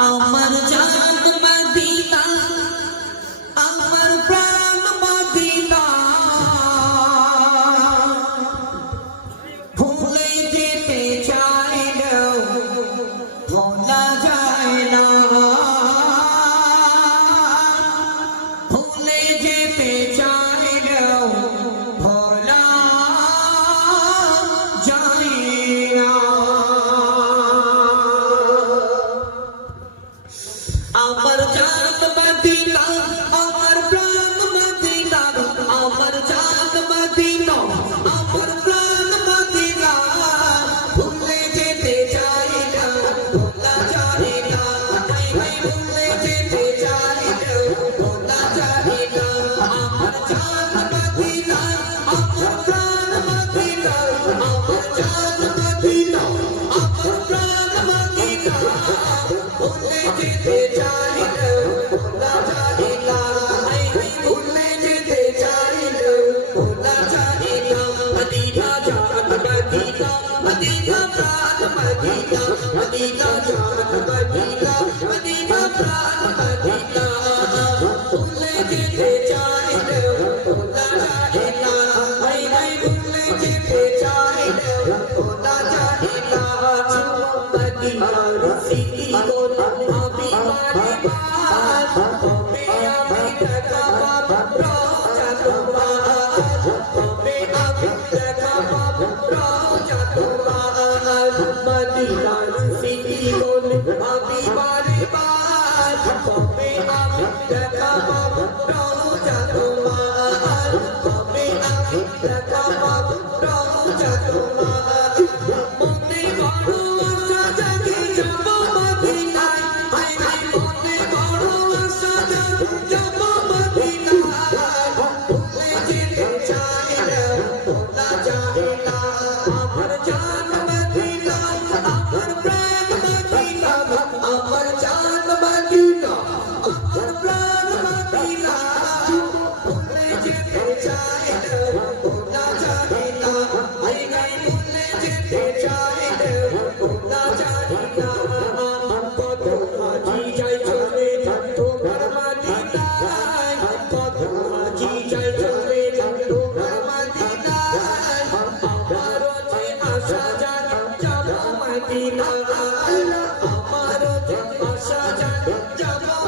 আমার জান মদিনা প্রাণ মদিনা মদিনা প্রাণ মদিনা ভুলে যেতে চাই খোদা জানি না হাই হাই ভুলে যেতে চাই খোদা জানি না মদিনা সিটি গোল আমি Madina 된다.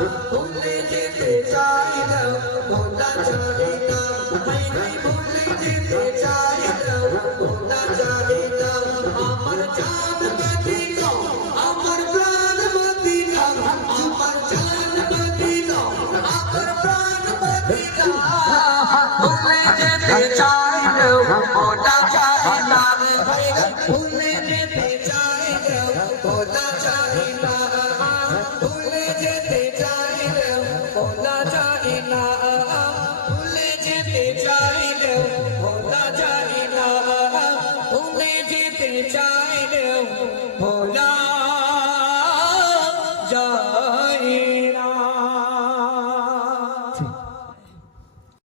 ভুলে যেতে চাই না ভোলা চাই না। আমি ভুলে যেতে চাই না ভোলা চাই না। আমার চাঁদ মদিনা আমার প্রাণ মদিনা আমার চাঁদ মদিনা আমার প্রাণ মদিনা ভুলে যেতে চাই না ভোলা চাই না। Oh, yeah.